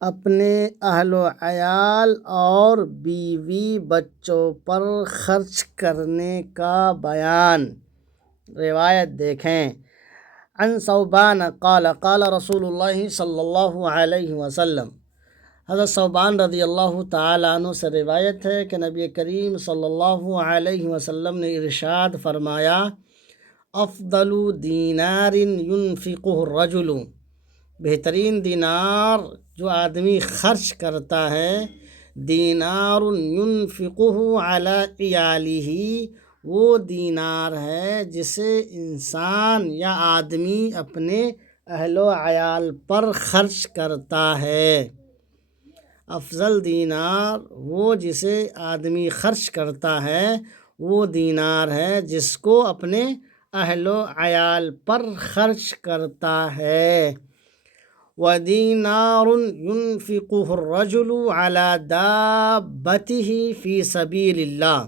اپنے اہل و عیال اور بیوی بچوں پر خرچ کرنے کا بیان۔ روایت دیکھیں، عن ثوبان قال قال رسول اللہ صلی اللہ علیہ وسلم، حضرت ثوبان رضی اللہ تعالیٰ عنہ سے روایت ہے کہ نبی کریم صلی اللہ علیہ وسلم نے ارشاد فرمایا، افضل دینار ينفقه الرجل، بہترین دینار جو آدمی خرچ کرتا ہے، دینار ينفقه على عیالہ، وہ دینار ہے جسے انسان یا آدمی اپنے اہل و عیال پر خرچ کرتا ہے۔ افضل دینار وہ جسے آدمی خرچ کرتا ہے، وہ دینار ہے جس کو اپنے اہل و عیال پر خرچ کرتا ہے۔ وَدِينَارٌ يُنْفِقُهُ الرَّجُلُ عَلَى دَابَّتِهِ فِي سَبِيلِ اللّہ،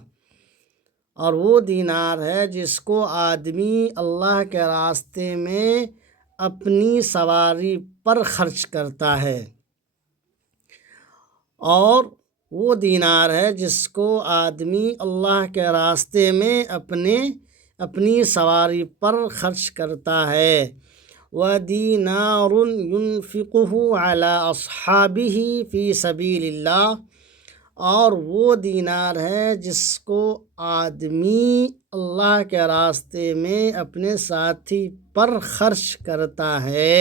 اور وہ دینار ہے جس کو آدمی اللہ کے راستے میں اپنی سواری پر خرچ کرتا ہے، اور وہ دینار ہے جس کو آدمی اللہ کے راستے میں اپنی سواری پر خرچ کرتا ہے۔ وَدِينَارٌ يُنْفِقُهُ عَلَى أَصْحَابِهِ فِي سَبِيلِ اللّہ، اور وہ دینار ہے جس کو آدمی اللہ کے راستے میں اپنے ساتھی پر خرچ کرتا ہے۔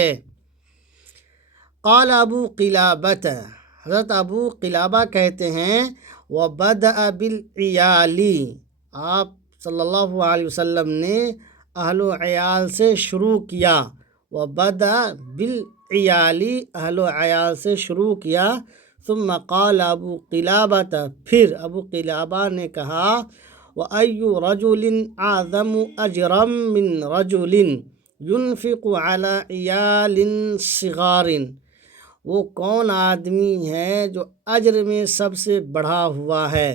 قال ابو قلابہ، حضرت ابو قلابہ کہتے ہیں، وَبَدَأَ بِالْعِيَالِ، آپ صلی اللہ علیہ وسلم نے اہل و عیال سے شروع کیا۔ وَبَدَأَ بِالْعِيَالِ، اہل و عیال سے شروع کیا۔ ثم قال ابو قلابہ، پھر ابو قلابہ نے کہا، وَأَيُّ رَجُلٍ أَعْظَمُ أَجْرًا مِّن رَجُلٍ يُنْفِقُ عَلَى عِيَالٍ صِغَارٍ، وہ کون آدمی ہے جو اجر میں سب سے بڑھا ہوا ہے؟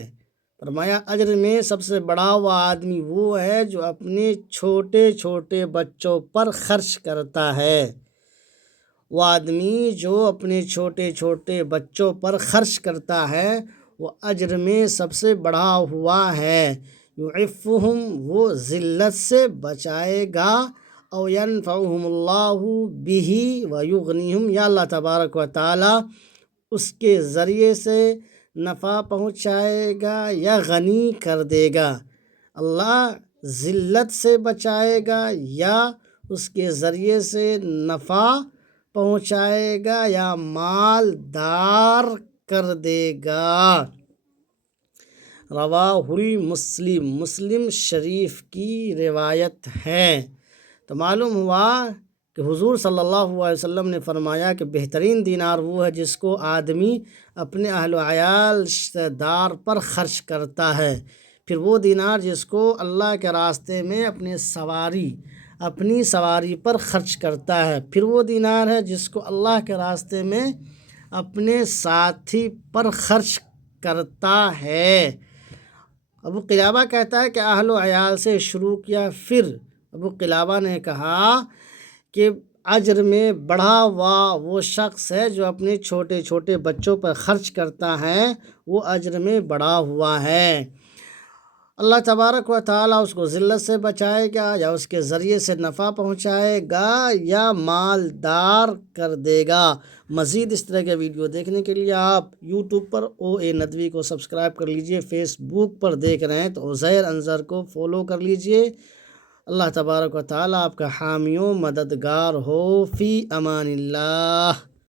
فرمایا، اجر میں سب سے بڑھا ہوا آدمی وہ ہے جو اپنے چھوٹے چھوٹے بچوں پر خرچ کرتا ہے۔ وہ آدمی جو اپنے چھوٹے چھوٹے بچوں پر خرچ کرتا ہے وہ اجر میں سب سے بڑھا ہوا ہے۔ یعفہم، وہ ذلت سے بچائے گا، او ینفعہم اللہ بہ ویغنیہم، یا اللہ تبارک و تعالی اس کے ذریعے سے نفع پہنچائے گا یا غنی کر دے گا۔ اللہ ذلت سے بچائے گا یا اس کے ذریعے سے نفع پہنچائے گا یا مالدار کر دے گا۔ رواہ مسلم، مسلم شریف کی روایت ہے۔ تو معلوم ہوا کہ حضور صلی اللہ علیہ وسلم نے فرمایا کہ بہترین دینار وہ ہے جس کو آدمی اپنے اہل و عیال رشتہ دار پر خرچ کرتا ہے، پھر وہ دینار جس کو اللہ کے راستے میں اپنی سواری پر خرچ کرتا ہے، پھر وہ دینار ہے جس کو اللہ کے راستے میں اپنے ساتھی پر خرچ کرتا ہے۔ ابو قلابہ کہتا ہے کہ اہل و عیال سے شروع کیا، پھر ابو قلابہ نے کہا کہ اجر میں بڑھا ہوا وہ شخص ہے جو اپنے چھوٹے چھوٹے بچوں پر خرچ کرتا ہے، وہ اجر میں بڑھا ہوا ہے۔ اللہ تبارک و تعالیٰ اس کو ذلت سے بچائے گا یا اس کے ذریعے سے نفع پہنچائے گا یا مالدار کر دے گا۔ مزید اس طرح کے ویڈیو دیکھنے کے لیے آپ یوٹیوب پر OA ندوی کو سبسکرائب کر لیجئے، فیس بک پر دیکھ رہے ہیں تو عزیر انظر کو فالو کر لیجئے۔ اللہ تبارک و تعالیٰ آپ کا حامی و مددگار ہو، فی امان اللہ۔